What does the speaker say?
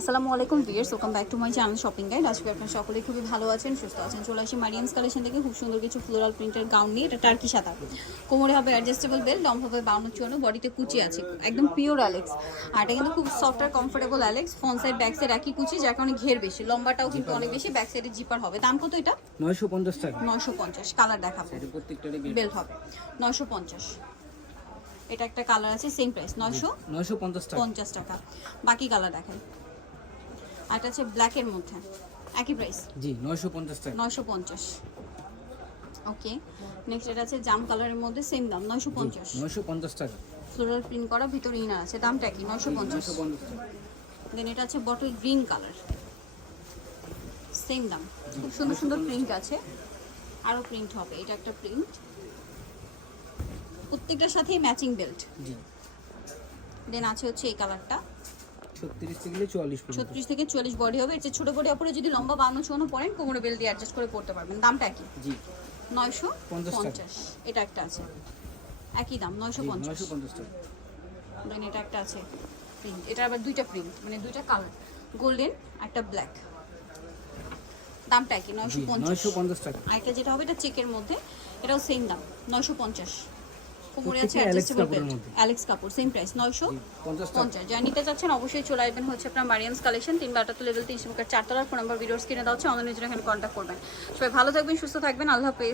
আসসালামু আলাইকুম viewers welcome back to my channel shopping guide. আজকে আপনারা সকলে খুবই ভালো আছেন সুস্থ আছেন চলে আসি মারিয়ামস কালেকশন থেকে। খুব সুন্দর কিছু ফ্লোরাল প্রিন্টের গাউন নিয়ে। এটা টার্কি সাদা। কোমরে হবে অ্যাডজাস্টেবল বেল্ট লম্ব হবে বাউন্ন চুয়ান্ন বডিতে কুচি আছে। একদম পিওর অ্যালেক্স আর এটা কিন্তু খুব সফট আর কমফোর্টেবল অ্যালেক্স ফ্রন্ট সাইড ব্যাক সাইড একই কুচি যার কারণে ঘের বেশি। লম্বাটাও কিন্তু অনেক বেশি ব্যাক সাইডে জিপার হবে। দাম কত এটা? নয়শো পঞ্চাশ টাকা। নয়শো পঞ্চাশ কালার দেখাবো। বেল বেল্ট হবে। নয়শো পঞ্চাশ। এটা একটা কালার আছে সেম প্রাইস নয়শো নয়শো পঞ্চাশ টাকা। বাকি কালার দেখাই। আর এটা হচ্ছে ব্ল্যাকের মধ্যে। একই প্রাইস জি নয়শো পঞ্চাশ টাকা। নয়শো পঞ্চাশ। ওকে নেক্সট এটা আছে জাম কালারের মধ্যে সেম দাম নয়শো পঞ্চাশ। নয়শো পঞ্চাশ টাকা। ফ্লোরাল প্রিন্ট করা ভিতরে ইনার আছে দামটা কি? নয়শো পঞ্চাশ। নয়শো পঞ্চাশ টাকা। দেন এটা আছে বটল গ্রিন কালার সেম দাম। খুব সুন্দর সুন্দর প্রিন্ট আছে। আরও প্রিন্ট হবে এটা একটা প্রিন্ট প্রত্যেকটার সাথেই ম্যাচিং বেল্ট জি। দেন আছে হচ্ছে এই কালারটা 36 থেকে 44 36 থেকে 44 বডি হবে। এর ছোট বডি উপরে যদি লম্বা 52 54 পরেন কোমরে বেল দিয়ে অ্যাডজাস্ট করে পড়তে পারবেন। দামটা কি জি। 950 এটা একটা আছে। একই দাম 950 950 টাকা। দেন এটা একটা আছে প্রিন্ট এটা আবার দুইটা প্রিন্ট মানে দুইটা কালার গোল্ডেন একটা ব্ল্যাক দামটা কি 950 950 টাকা। আরেকটা যেটা হবে এটা চেকের মধ্যে এটাও সেম দাম 950 কাপড় আছে? অ্যাডজাস্টেবল অ্যালেক্স কাপড় সেম প্রাইস 950 50 যা নিতে চাচ্ছেন অবশ্যই চলে আসবেন হচ্ছে আপনার মারিয়ামস কালেকশন তিন বাটা লেভেল তিনশো চারতলার ফোন নাম্বার ভিডিওস কিনে দেওয়া হচ্ছে অনলাইনে নিজের এখানে কন্ট্যাক্ট করবেন। সবাই ভালো থাকবেন সুস্থ থাকবেন আল্লাহ হাফেজ।